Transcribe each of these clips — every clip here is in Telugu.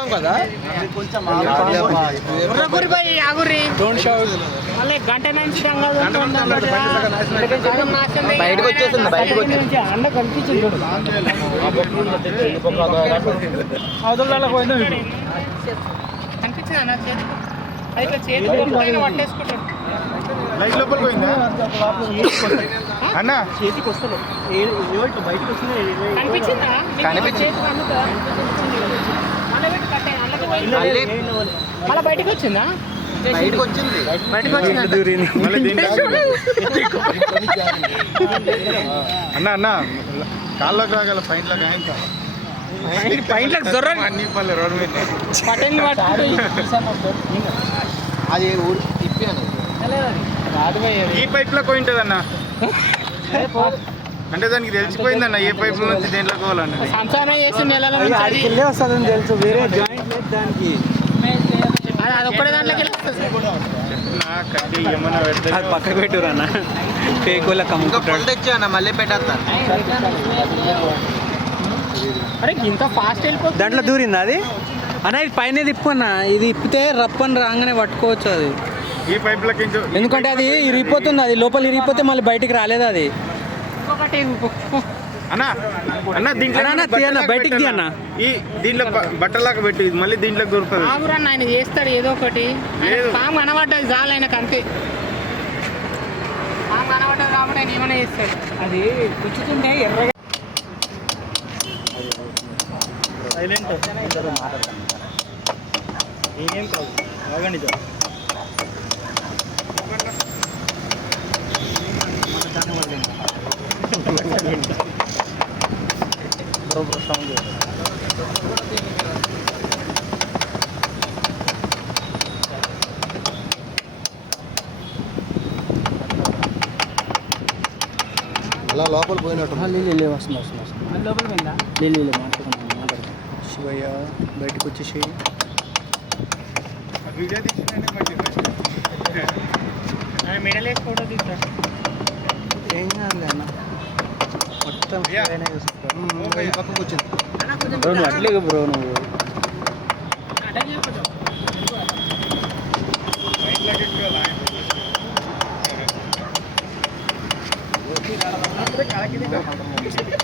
చెప్పాం కదా కొంచెం డోంట్ షౌట్ మళ్ళీ గంట నుంచి బయటకు వచ్చేసింది బయటకు వచ్చేసింది అండ కనిపించింది చూడు అవతల పోయిందా కనిపించింది అన్న చేతి అయితే చేతి పట్టేసుకుంటాడు లైట్ లోపలికి పోయిందా అన్న చేతికి వస్తలే బయటకు వచ్చింది కనిపించిందా మళ్ళీ బయటకు వచ్చిందా బయటకు వచ్చింది అన్న అన్న కాళ్ళకి రాగల పైంట్లోకి పైంట్లకు జొర్ర అన్ని పల్లె రోడ్డు మీద అది ఊరు తిప్పి అని ఈ పైప్ లో పోయింటది అన్న అంటే దానికి తెలిసిపోయిందన్న ఏ పైప్ నుంచి దేంట్లో పోవాలన్న సంసారం చేసి నెలలో వస్తుందని తెలుసు వేరే జాయింట్ లేదు దానికి అది ఒక్కడే దాంట్లోకి కట్టి ఏమన్నా పెడితే అది పక్కకు పెట్టురు అన్న ఫేక్ వాళ్ళ ఇంకా పొల తెచ్చా అన్న మళ్ళీ పెట్టేస్తాను అరే ఇంత ఫాస్ట్ వెళ్ళిపోతుంది దాంట్లో దూరింది అది అన్న ఇది పైన తిప్పు అన్న ఇది ఇప్పితే రప్పని రాగానే పట్టుకోవచ్చు అది ఈ పైపులకి ఎందుకంటే అది ఇరిగిపోతుంది అది లోపల ఇరిగిపోతే మళ్ళీ బయటికి రాలేదు అది ఇంకొకటి అన్న అన్న దీంట్లో అన్న, తీ అన్న, బయటికి తీ అన్న. ఈ దీంట్లో బట్టలాగా పెట్టి మళ్ళీ దీంట్లో దొరుకుతుంది ఆగురన్న ఆయన చేస్తాడు ఏదో ఒకటి లేదు. పాము కనబడ్డది చాలు ఆయనకు అంతే పాము కనబడ్డది కాబట్టి ఆయన ఏమైనా చేస్తాడు అది కూర్చుంటే ఎర్రగా ఏం కాదు బాగండి అలా లోపల పోయినట్టు వస్తుంది లోపల పోయిందా మాట్లాడుతున్నాను శివయ్య బయటకు వచ్చేసి వీడియో మెడలే ఫోటో తీస్తాడు ఏం కాదు అన్న మొత్తం పక్కకు వచ్చింది బ్రో నువ్వు అట్లే బ్రో నువ్వు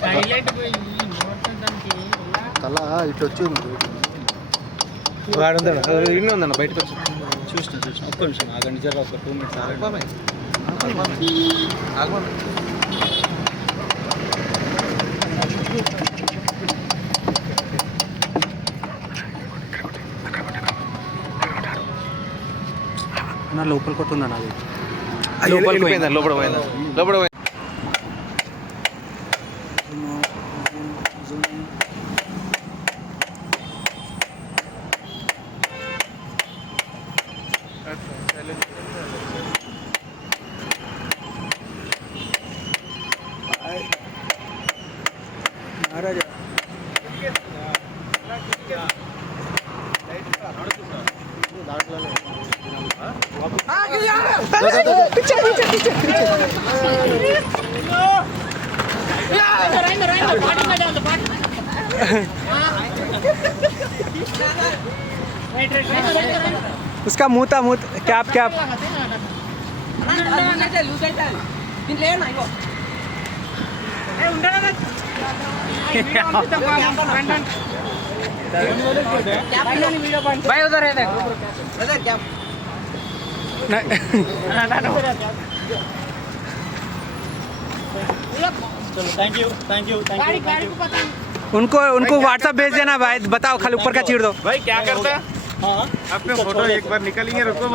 హైలైట్ పోయి తల ఇటు వచ్చి ఉంది ఇన్ని ఉందన్న బయటకు వచ్చి చూసిన ఒక్క నిమిషం ఆగండి జర ఒక 2 minutes నా లోపల కొట్టుందన్న అది లోపల పోయిందా లోపల పోయిందా లోపల పోయింది మహారాజా उसका मुंह था मुंह कैप कैप भाई उधर है देखो चलो थैंक यू उनको उनको व्हाट्सएप भेज देना भाई बताओ खाली ऊपर का चीर दो भाई क्या करता है अपने फोटो एक बार निकालेंगे रुको